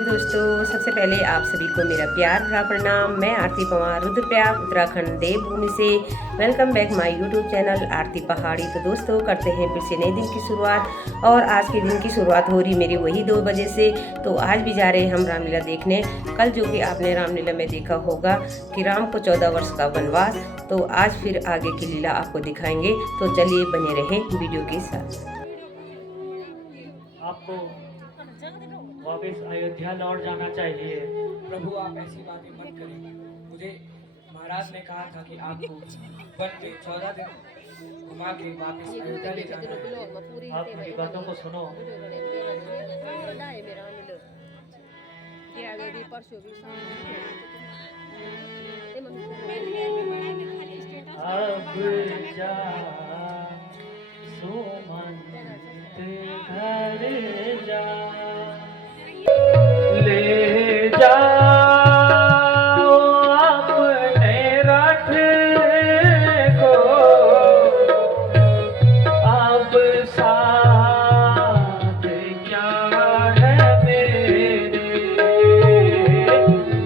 दोस्तों, सबसे पहले आप सभी को मेरा प्यार भरा प्रणाम। मैं आरती पवार रुद्रप्रयाग उत्तराखंड देवभूमि से welcome back my YouTube channel Aarti Pahadi. तो दोस्तों, करते हैं फिर से नए दिन की शुरुआत। और आज के दिन की शुरुआत हो रही मेरी वही 2 बजे से। तो आज भी जा रहे हैं हम रामलीला देखने। कल जो कि आपने रामलीला में देखा होगा कि राम को 14 वर्ष का वनवास, तो आज फिर आगे की लीला आपको दिखाएंगे। तो चलिए बने रहें वीडियो के साथ। आपको वापस अयोध्या लौट जाना चाहिए। प्रभु आप ऐसी बातें मत करें। मुझे महाराज ने कहा था कि आपको वन पे 14 दिन घुमा के वापस अयोध्या ले जाना है। आप मेरी बातों को सुनो। अब जा सुमंत घर जा, ले जाओ अपने रथ को, अब साथ क्या है मेरे,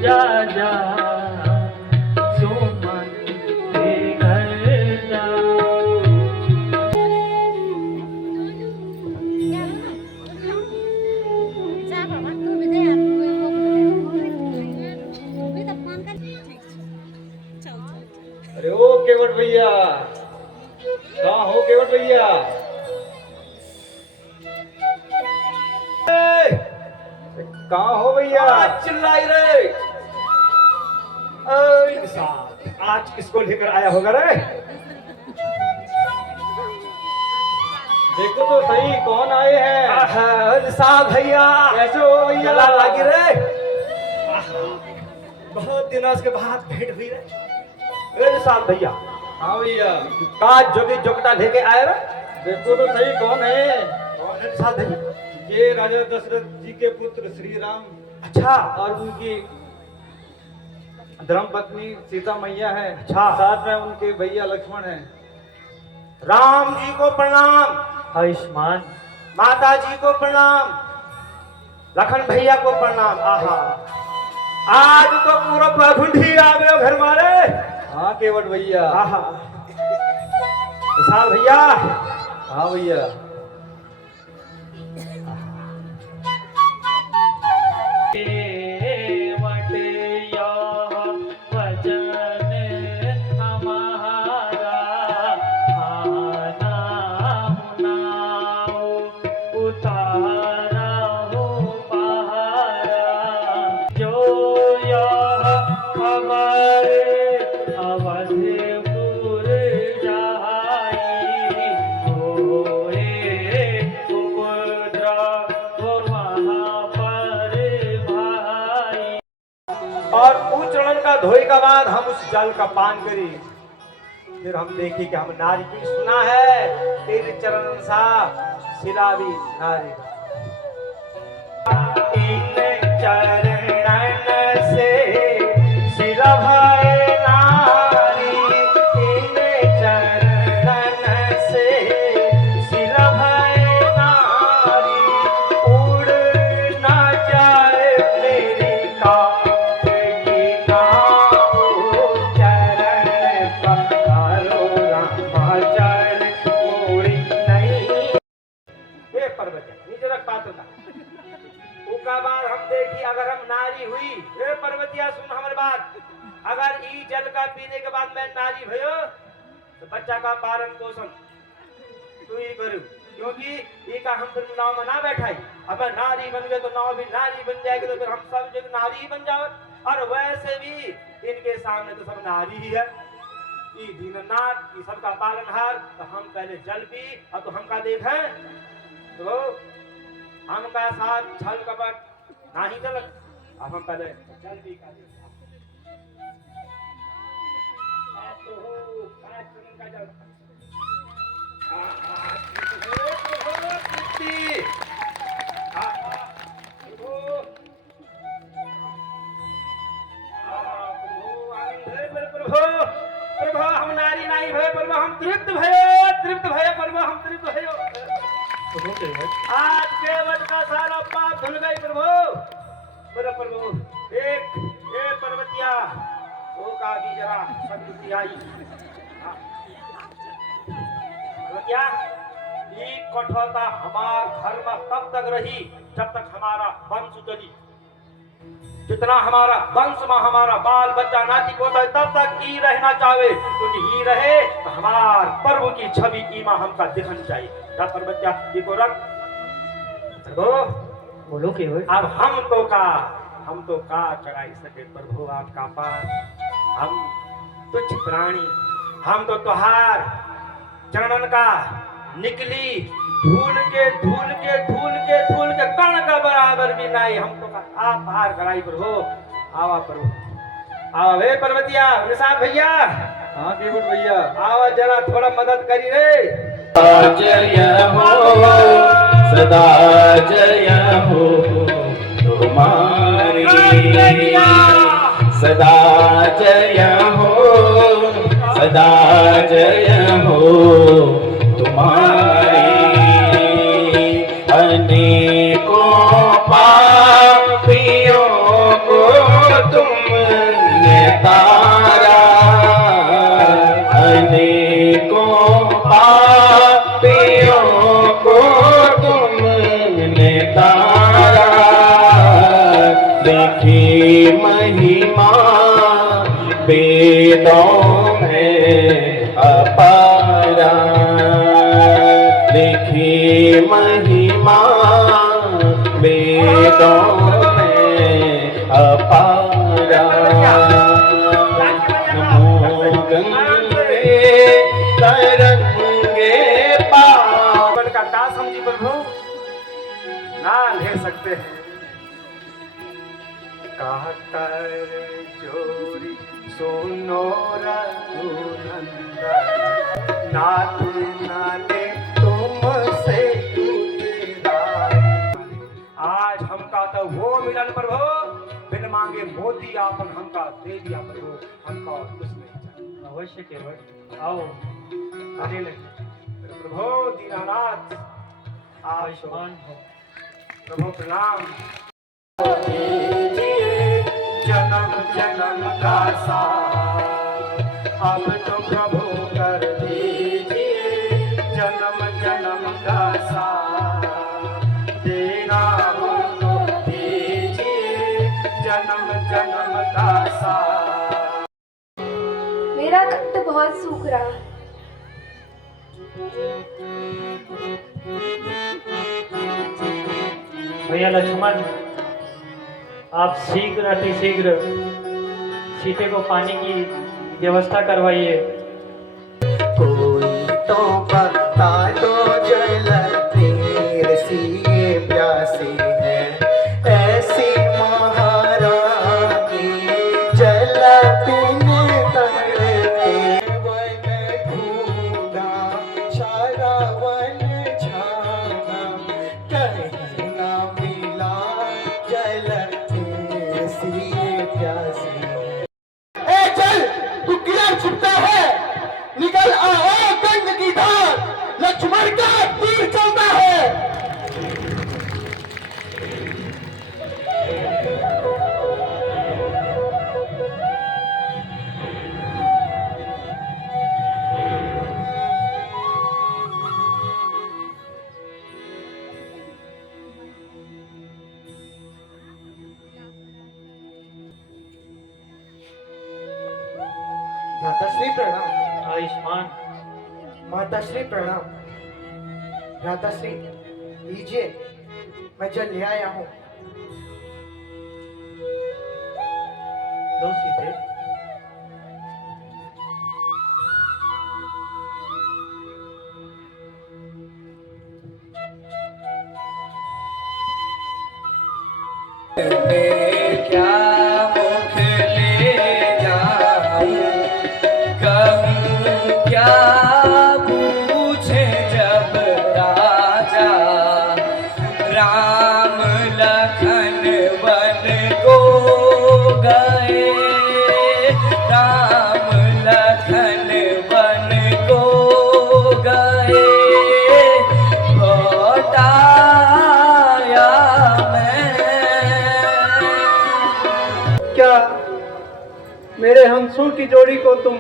जा जा सुमंत घर जा। अरे ओ केवट भैया, कहाँ हो केवट भैया? कहाँ हो भैया? चिल्लाई रे। इंसान आज किसको लेकर आया होगा रे? देखो तो सही कौन आए हैं। साहब भैया कैसे हो भैया? लागी रे, बहुत दिनों के बाद भेंट हुई रे। साहब भैया। हाँ भैया, काज जोगी जोगटा लेके आए रे। देखो तो सही कौन है। कौन है साहब भैया? ये राजा दशरथ जी के पुत्र श्री राम। अच्छा। और उनकी धर्मपत्नी सीता मैया है। अच्छा। साथ में उनके भैया लक्ष्मण है। राम जी को प्रणाम। आयुष्मान। माता जी को प्रणाम। लखन भैया को प्रणाम। आहा, आज तो पूरा प्रभुंडी आ गए घर वाले। हाँ केवट भैया। आहा, विशाल भैया। हाँ भैया। और उच्चरण का धोई का बाद हम उस जल का पान करी। फिर हम देखी कि हम नारी की सुना है तेरे चरण सा सिलावी नारी। चरण से सिला भाई नारी, चरण से सिला भाई नारी, उड़ ना जाए मेरी का बाद हम देखी अगर हम नारी हुई। हे पर्वतिया सुन हमारी बात, अगर ई जल का पीने के बाद मैं नारी भयो तो बच्चा का पालन पोषण तू ही करू, क्योंकि ई का हम फिर नाव में ना बैठाई। अब नारी बन गए तो नाव भी नारी बन जाएगी, तो फिर हम सब जो नारी ही बन जाओ। और वैसे भी इनके सामने तो सब नारी ही है। ई दीननाथ ई सबका पालनहार। तो हम पहले जल पी और तो हमका देखें तो हमका साथ छल कपट नहीं चलत। अब हम पहले जल्दी का प्रभु हम नारी नहीं भय प्रभु, हम तृप्त भय प्रभु, हम तृप्त भय। आज केवट का सारा पाप धुल गई प्रभु। का भी जरा सदबुद्धि आई। हाँ। क्या ये कठोरता हमार घर में तब तक रही जब तक हमारा वंश चली। जितना हमारा वंश में हमारा बाल बच्चा नाती पोता है तब तक ई रहना चाहे, क्योंकि ई रहे तो हमार पर्व की छवि ईमा हमका दिखनी चाहिए। जा पर बच्चा ई को रख बोलो के हो। अब हम तो का चढ़ाई सके प्रभु आपका पार। हम तुच्छ प्राणी, हम तो तुहार चरणन का निकली धूल के कण का बराबर भी नहीं। हम तो आप पार कराई प्रभु। आवा प्रभु, आवा वे पर्वतिया निषाद भैया। हाँ केवट भैया, आवा जरा थोड़ा मदद करी रे। जय हो सदा जय हो तुम्हारी, सदा जय हो सदा जय हो तुम्हारी। अनेकों पापियों को तुमने तारा, अनेकों पापियों को तुमने तारा। देखी महिमा वेदों में अपारा, देखी महिमा वेदों में अपारा। नमो गंगे तरंगे पावन का का समझी प्रभु ना ले सकते हैं। कहकर जोरी सुनो रघुनंदन, नाथ नाले तुमसे आज हमका तो वो मिलन प्रभु, बिन मांगे मोती आपन हमका दे दिया प्रभु। हमका कुछ नहीं चाहिए। अवश्य केवट आओ आने लगे। प्रभु दीनानाथ आप आयुष्मान हो। प्रभु प्रणाम। जन्म जन्म का साथ अब तो प्रभु कर दीजिए, जन्म जन्म का साथ देना हो तो दीजिए, जन्म जन्म का साथ। मेरा कंठ बहुत सूख रहा है। भैया लक्ष्मण, आप शीघ्र अतिशीघ्र सीते को पानी की व्यवस्था करवाइए। कोई तो पत्ता तो जलते रसिए प्यासे है, ऐसी महारानी जल पीने तड़पे। वन ढूंढा सारा वन छाना, कहीं ना मिला जल रसिए प्यासे। ए चल, तू किधर छुपता है? निकल आओ गंग की धार, लक्ष्मण का तीर चलता है। माताश्री प्रणाम। आयुष्मान। माताश्री प्रणाम। भ्राताश्री लीजिए, मैं जल ले आया हूँ। लो सीते। क्या मुख ले जाऊं, कहूं क्या पूछे जब राजा। राम लखन वन को गए, राम लखन वन को गए। लौट आया मैं। क्या मेरे हंसों की जोड़ी को तुम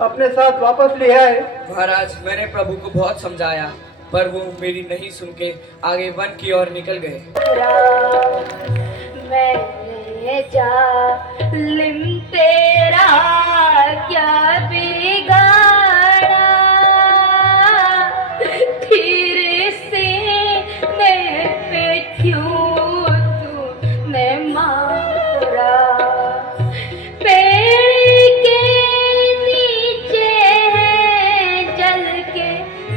अपने साथ वापस ले आए। महाराज, मैंने प्रभु को बहुत समझाया पर वो मेरी नहीं सुन के आगे वन की ओर निकल गए। मैंने जालिम तेरा क्या बिगाड़ा, फिर सीने पे क्यों तूने मारा। पेड़ के नीचे है जल के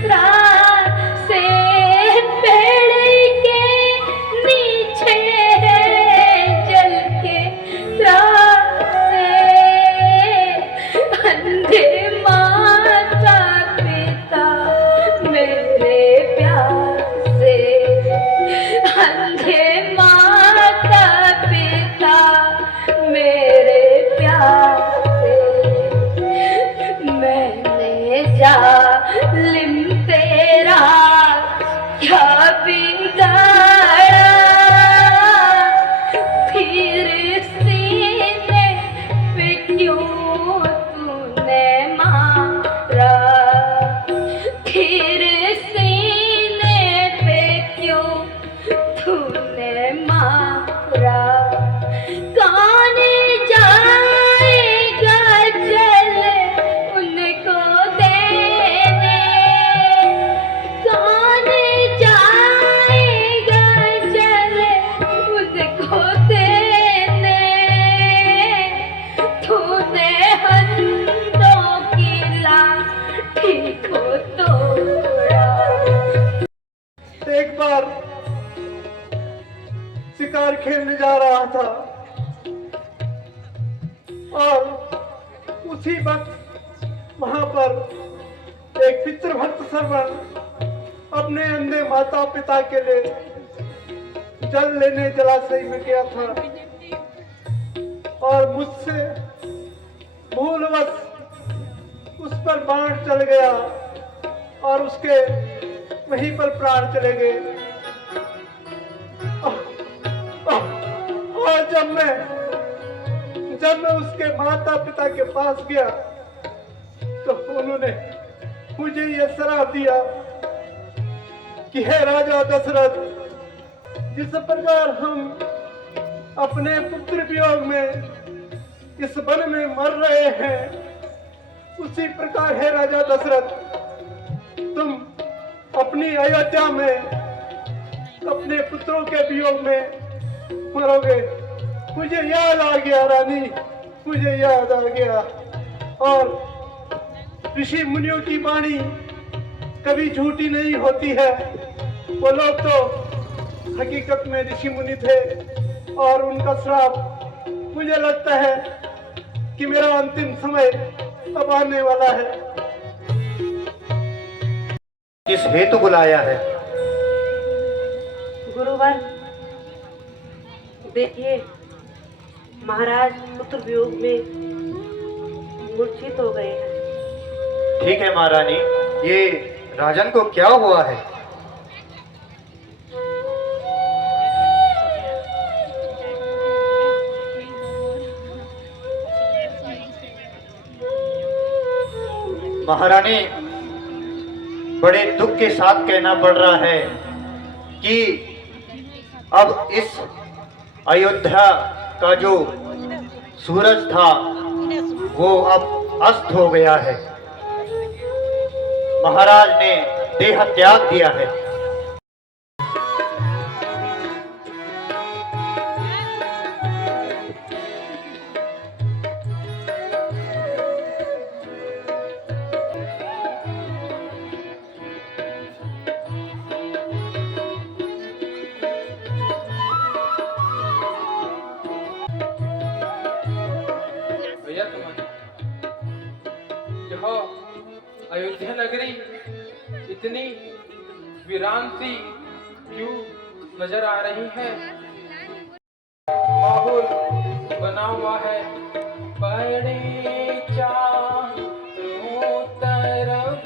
रास्ते, पेड़ के नीचे है जल के रास्ते। अंधे माता पिता मेरे प्यार से, अंधे माता पिता मेरे प्यार से। मैंने जालिम तेरा क्या बिगाड़ा, फिर सीने पे क्यों तूने मारा। फिर सीने पे क्यों तूने मारा। कौन जाएगा जल उनको देने, कौन जाएगा जल उनको देने। तूने हंसों की लाठी को तोड़ा। एक बार शिकार खेलने जा रहा था और उसी वक्त वहां पर एक पितृभक्त श्रवण अपने अंधे माता पिता के लिए जल लेने जलाशय में गया था और मुझसे भूलवश उस पर बाण चल गया और उसके वहीं पर प्राण चले गए। और जब मैं उसके माता पिता के पास गया तो उन्होंने मुझे यह श्राप दिया कि हे राजा दशरथ, जिस प्रकार हम अपने पुत्र वियोग में इस वन में मर रहे हैं, उसी प्रकार हे राजा दशरथ, तुम अपनी अयोध्या में अपने पुत्रों के वियोग में मरोगे। मुझे याद आ गया रानी, मुझे याद आ गया। और ऋषि मुनियों की वाणी कभी झूठी नहीं होती है। वो लोग तो हकीकत में ऋषि मुनि थे और उनका श्राप, मुझे लगता है कि मेरा अंतिम समय अब आने वाला है। किस हेतु बुलाया है? गुरुवर, देखिए महाराज पुत्र वियोग में मूर्छित हो गए हैं। ठीक है महारानी, ये राजन को क्या हुआ है? महारानी, बड़े दुख के साथ कहना पड़ रहा है कि अब इस अयोध्या का जो सूरज था वो अब अस्त हो गया है। महाराज ने देह त्याग दिया है। भैया तुम्हारी यह अयोध्या नगरी इतनी वीरान सी क्यों नजर आ रही है? माहौल बना हुआ है बड़े चारों तरफ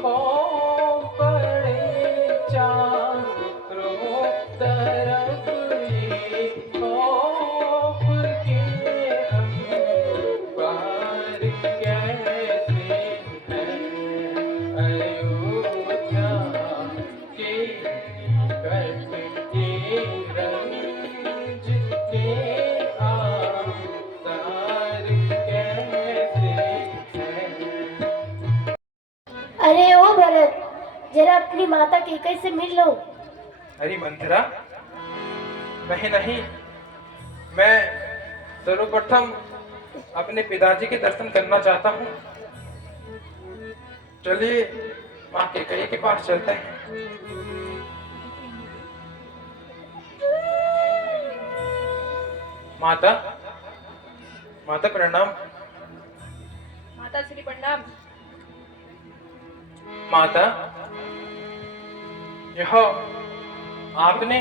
खौफ, बड़े चारों तरफ खौफ के जरा अपनी माता कैकई से मिल लो। अरे मंथरा, नहीं, मैं सर्वप्रथम अपने पिताजी के दर्शन करना चाहता हूँ। चलिए माँ कैकेयी के पास चलते हैं। माता प्रणाम। माता श्री प्रणाम। माता, यह आपने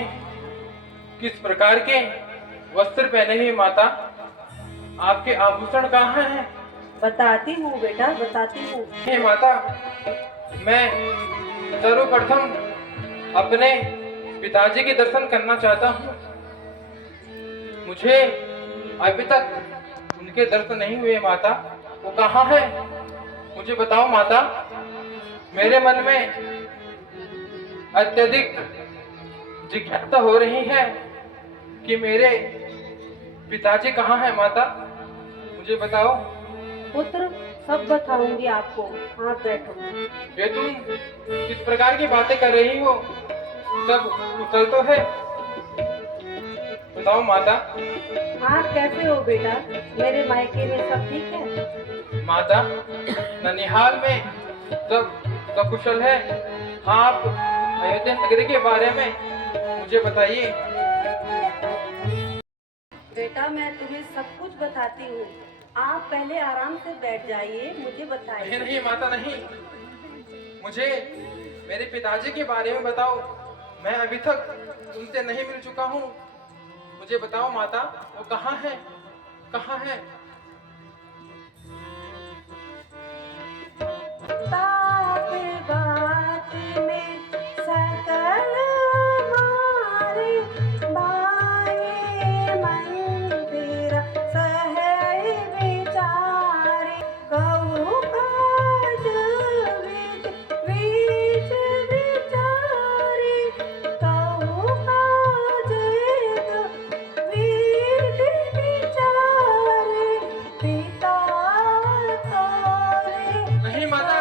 किस प्रकार के वस्त्र पहने हुए माता? आपके आभूषण कहाँ हैं? बताती हूँ बेटा, बताती हूँ। हे माता, मैं सर्वप्रथम अपने पिताजी के दर्शन करना चाहता हूँ। मुझे अभी तक उनके दर्शन नहीं हुए माता। वो कहाँ है? मुझे बताओ माता। मेरे मन में अत्यधिक जिज्ञासा हो रही है कि मेरे पिताजी कहाँ हैं माता। मुझे बताओ। पुत्र, सब बताऊंगी आपको, आप बैठो। ये तुम किस प्रकार की बातें कर रही हो? सब कुशल तो है? बताओ माता। आप कैसे हो बेटा? मेरे मायके में सब ठीक है? माता, ननिहाल में सब सकुशल है। आप अयोध्या नगरी के बारे में मुझे बताइए। बेटा, मैं तुम्हें सब कुछ बताती हूँ। आप पहले आराम से बैठ जाइए, मुझे बताइए। नहीं माता, नहीं। मुझे मेरे पिताजी के बारे में बताओ। मैं अभी तक उनसे नहीं मिल चुका हूँ। मुझे बताओ माता, वो कहाँ है? कहाँ है? बात में सकल मारे बाए मंदिर सहई विचारे कहूँ काज बीच विचारे कहूँ काज बीच विचारे पिता तोरे नहीं माता,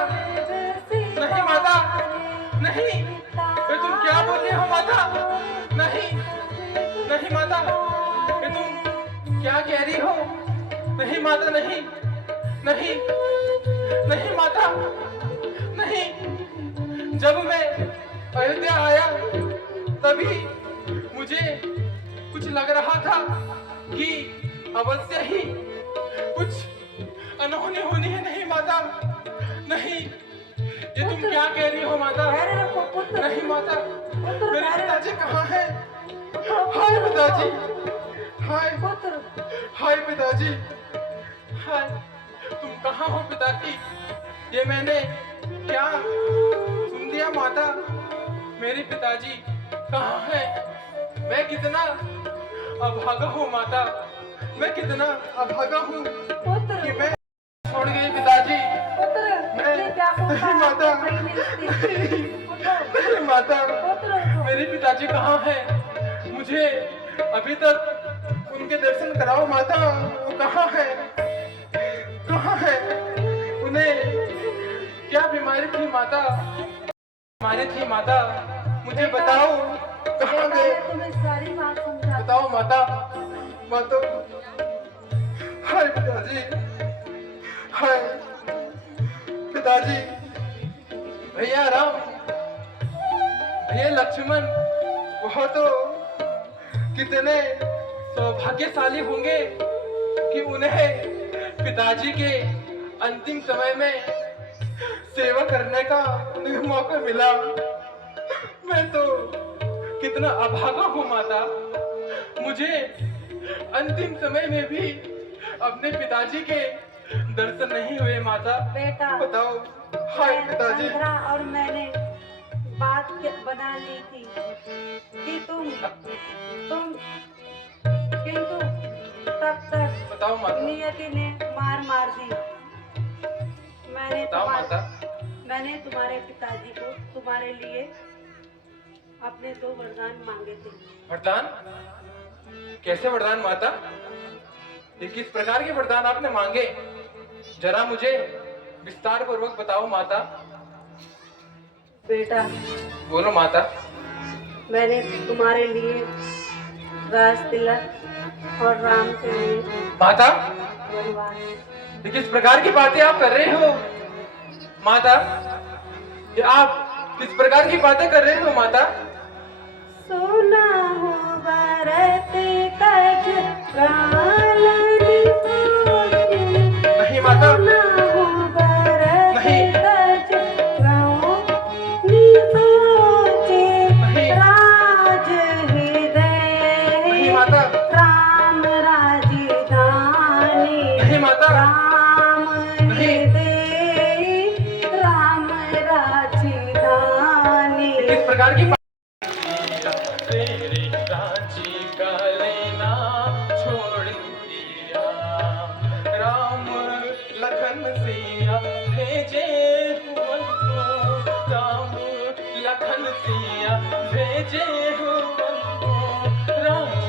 नहीं माता, नहीं। ये तुम क्या बोल रही हो माता? नहीं, नहीं माता, ये तुम क्या कह रही हो? नहीं माता, नहीं, नहीं, नहीं माता, नहीं। जब मैं अयोध्या आया तभी मुझे कुछ लग रहा था कि अवश्य ही कुछ अनहोनी होनी है। नहीं माता, नहीं। ये तुम क्या कह रही हो माता? नहीं माता, मेरे पिताजी कहाँ हैं? हाय पिताजी, हाय हाय पिताजी, हाय। तुम कहाँ हो पिताजी? ये मैंने क्या सुन दिया माता? मेरे पिताजी कहाँ हैं? मैं कितना अभागा हूँ माता, मैं कितना अभागा हूँ कि मैं छोड़ गई पिताजी। नहीं माता, नहीं माता, मेरे पिताजी कहाँ हैं? मुझे अभी तक उनके दर्शन कराओ माता। वो कहाँ है? कहाँ है? उन्हें क्या बीमारी थी माता? बीमारी थी माता, मुझे बताओ। कहाँ गए? तुम्हें सारी बात समझा। बताओ माता। माता, हाय पिताजी, हाय पिताजी। भैया राम, भैया लक्ष्मण, वह तो कितने सौभाग्यशाली होंगे कि उन्हें पिताजी के अंतिम समय में सेवा करने का उन्हें मौका मिला। मैं तो कितना अभागा हूँ माता। मुझे अंतिम समय में भी अपने पिताजी के दर्शन नहीं हुए माता। बेटा, बताओ। हाय पिताजी। संध्या और मैंने बात बना ली थी कि तुम किंतु तब तक बताओ माता। नियति ने मार दी। बताओ माता। मैंने तुम्हारे पिताजी को तुम्हारे लिए अपने 2 वरदान मांगे थे। वरदान? कैसे वरदान माता? ये किस प्रकार के वरदान आपने मांगे? जरा मुझे विस्तार पूर्वक बताओ माता। बेटा, बोलो माता। मैंने तुम्हारे लिए राज तिलक और राम के लिए माता, वनवास। ये किस प्रकार की बातें आप कर रहे हो माता? ये आप किस प्रकार की बातें कर रहे हो माता? सोना हो भरत तज प्राणनि सोचे। नहीं माता, सोना हो भरत नहीं। तज प्राणनि सोचे। नहीं। राज हृदय नहीं माता, राम राजधानी। नहीं माता, राम नहीं। हृदय राम राजधानी। किस प्रकार की तेरे रांची का लेना छोड़ दिया, राम लखन सिया भेजे हुआ को, राम लखन सिया भेजे हुआ को, राज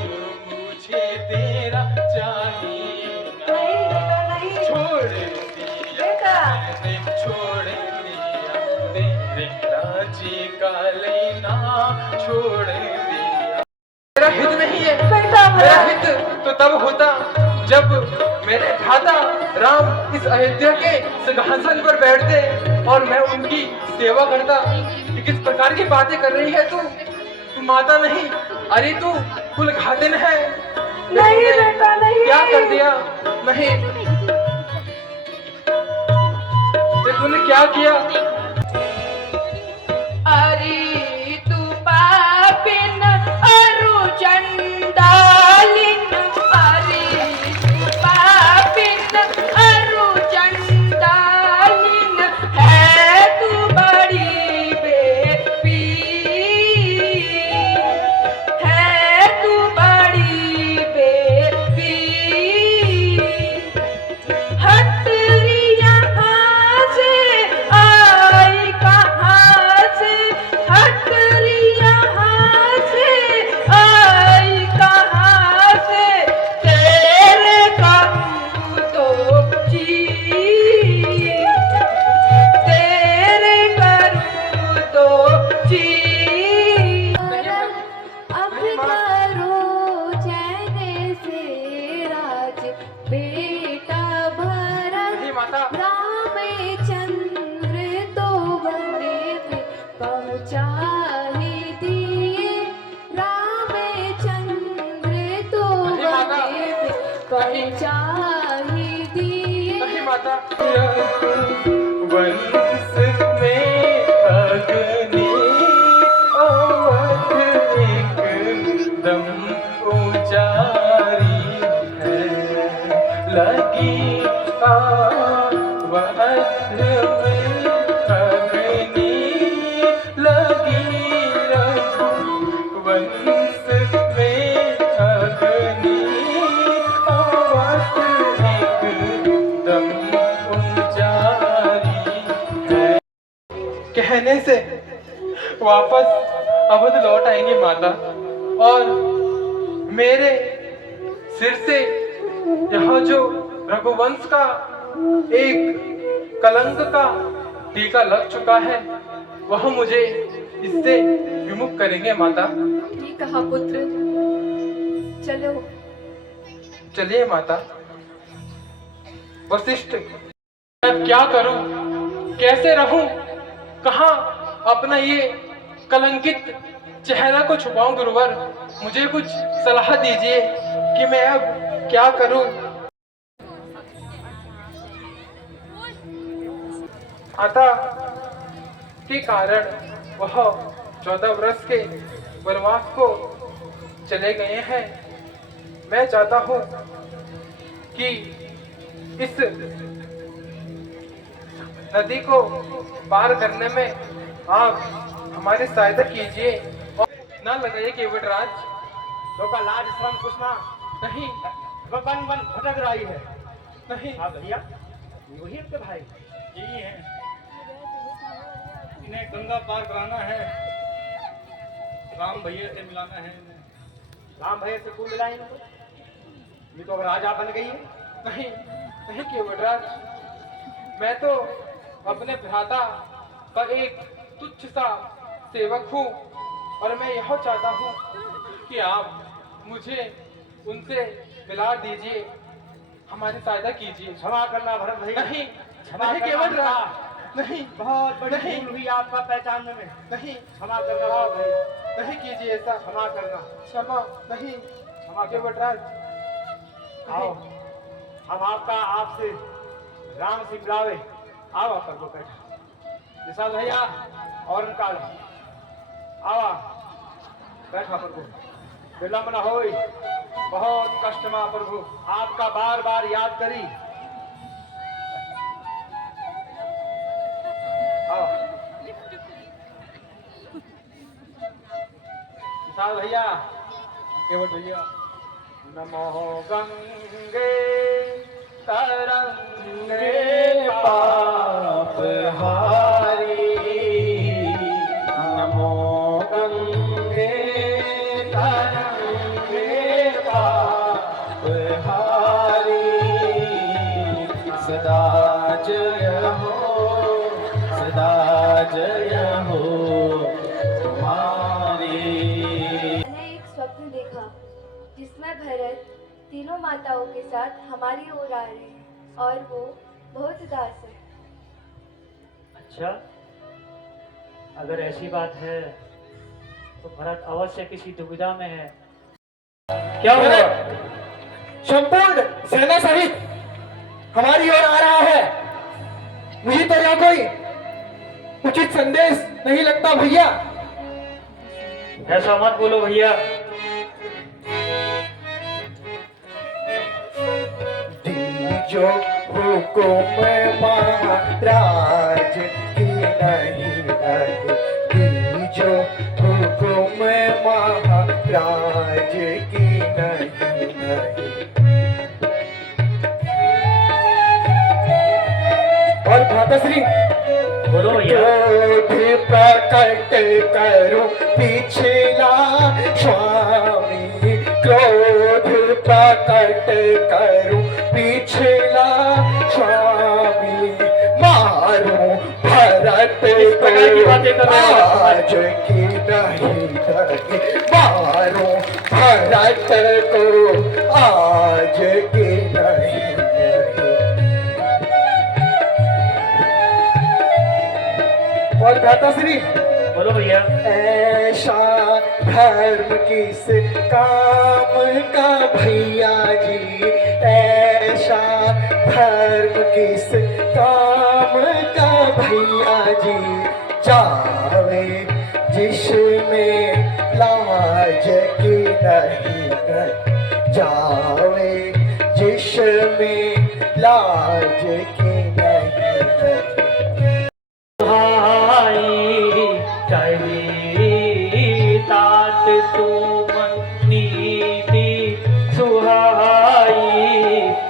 मुझे तेरा चाहिए ना। छोड़ दिया मैंने, छोड़ दिया तेरे रांची का लेना छोड़ दिया। मेरा हित नहीं है बेटा, मेरा हित तो तब होता जब मेरे भ्राता राम इस अयोध्या के सिंहासन पर बैठते और मैं उनकी सेवा करता। ये किस प्रकार की बातें कर रही है तू माता नहीं, अरे तू कुल घातिन है। नहीं बेटा, नहीं। क्या कर दिया? नहीं, ये तूने क्या किया? अरे तू पापिन अरु चंडालिन, अरे तू पापिन अरु चंडालिन, है तू बड़ी बेपी, है तू बड़ी बेपी। हट यहाँ से आई कहाँ से, हट यहाँ से आई कहाँ से, तेरे करूँ तो जी, तेरे करूँ तो जी। अब करो चैन से राज, बेटा भरत नहीं माता, रामचंद्र तो बने पे पहुँचा ही दिए, रामचंद्र तो नहीं माता, बने पे पहुँचा ही दिए। नहीं माता। वंश में अग्नि अवध एकदम उजारी है, लगी वध में अग्नि लगी, रघुवंश में अग्नि अवध एकदम उजारी है। कहने से वापस अवध लौट आएंगी माता, और मेरे सिर से यह जो रघुवंश का एक कलंक का टीका लग चुका है, वह मुझे इससे विमुख करेंगे माता। ठीक कहा पुत्र, चलो। चलिए माता। वशिष्ठ, मैं क्या करूं, कैसे रहूं, कहां अपना ये कलंकित चेहरा को छुपाऊं गुरुवर? मुझे कुछ सलाह दीजिए कि मैं अब क्या करूं। माता के कारण वह 14 वर्ष के वनवास को चले गए हैं। मैं चाहता हूं कि इस नदी को पार करने में आप हमारी सहायता कीजिए और ना लगाइए केवट राज। तो का लाज श्रम कुछ ना नहीं, वह बन बन भटक रही है। नहीं। हाँ भैया, वही आपके भाई यही है, इन्हें गंगा पार कराना है, राम भैया से मिलाना है इन्हें। राम भैया से क्यों मिलाएंगे? ये तो अब राजा बन गई है। नहीं, नहीं केवट राज, मैं तो अपने भ्राता का एक तुच्छ सा सेवक हूँ और मैं यह चाहता हूँ कि आप मुझे उनसे मिला दीजिए, हमारी सहायता कीजिए। क्षमा करना भरत भाई, नहीं, क्षमा नहीं करना केवल भरत। नहीं, बहुत बड़ी नहीं। भूल हुई आपका पहचानने में। नहीं, क्षमा करना भरत भाई, नहीं कीजिए ऐसा। क्षमा करना। क्षमा नहीं, क्षमा कर। केवटराज। आओ, हम आपसे राम से मिलावे। आओ आप को बैठा विशाल भैया और उनका आवा बैठा प्रभु, विलंब न होई, बहुत कष्ट मा प्रभु, आपका बार बार याद करी। आओ विशाल भैया, केवट भैया। नमो गंगे तरंगे पाप हारी, नमो गंगे तरंगे पाप हारी, सदा जय हो तुम्हारी। मैंने एक स्वप्न देखा जिसमें भरत तीनों माताओं के साथ हमारी ओर आ रहे हैं और वो बहुत उदास है। अच्छा, अगर ऐसी बात है तो भरत अवश्य किसी दुविधा में है। क्या हुआ? संपूर्ण सेना सहित हमारी ओर आ रहा है। मुझे तो यह कोई उचित संदेश नहीं लगता भैया। ऐसा मत बोलो भैया। जो हुकुम महाराज की नहीं लगे, जो हुकुम महाराज की नहीं लगे। और भ्राताश्री, बोलो भैया। क्रोध प्रकट करो पिछला स्वामी, क्रोध प्रकट करो पिछला स्वामी, मारो भरत प्रकार की बातें कर रहे हो? आज की नहीं लगी, मारो भरत को आज की नहीं लगी। और भ्राताश्री, बोलो भैया। ऐसा धर्म किस काम का भैया जी, ऐसा धर्म किस काम का भैया जी, जावे जिसमें लाज की नहीं गई, जावे जिसमें लाज की नहीं गई। तात तुम नीति सुहाई,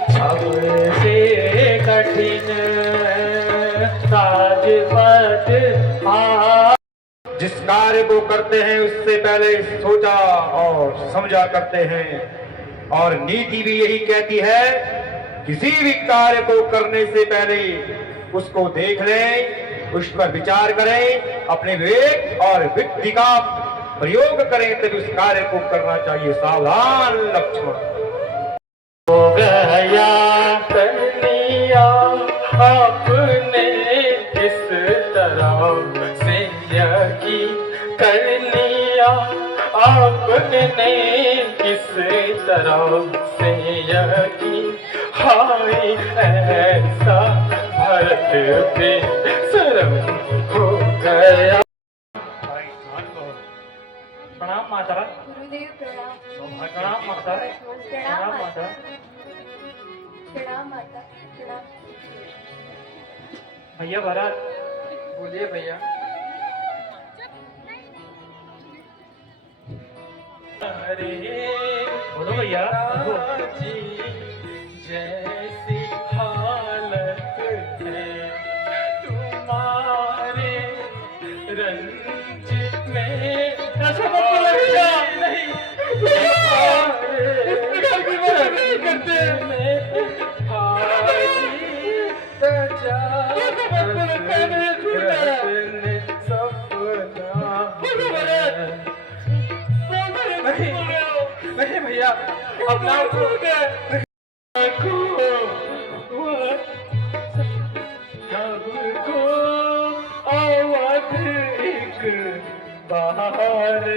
सबसे कठिन राजपथ जिस कार्य को करते हैं उससे पहले सोचा और समझा करते हैं, और नीति भी यही कहती है, किसी भी कार्य को करने से पहले उसको देख लें, उस पर विचार करें, अपने विवेक और बुद्धि का प्रयोग करें, तभी उस कार्य को करना चाहिए। सावधान लक्ष्मण। हो गया कन्हैया आपने इस तरह से यकी कर लिया, आपने किस तरह से यकी, हाय ऐसा भरत पे शर्म हो गया। प्रणाम माता। गुरुदेव प्रणाम। प्रणाम माता। प्रणाम माता। प्रणाम माता। प्रणाम। भैया भरत, बोलिए भैया। अरे बोलो भैया। जी जैसी हालत है तुम्हारे रंज में, ऐसा मत बोलो भैया। नहीं, इस प्रकार की बात नहीं करते। सब अपना फूटे सबको आवाज एक बाहर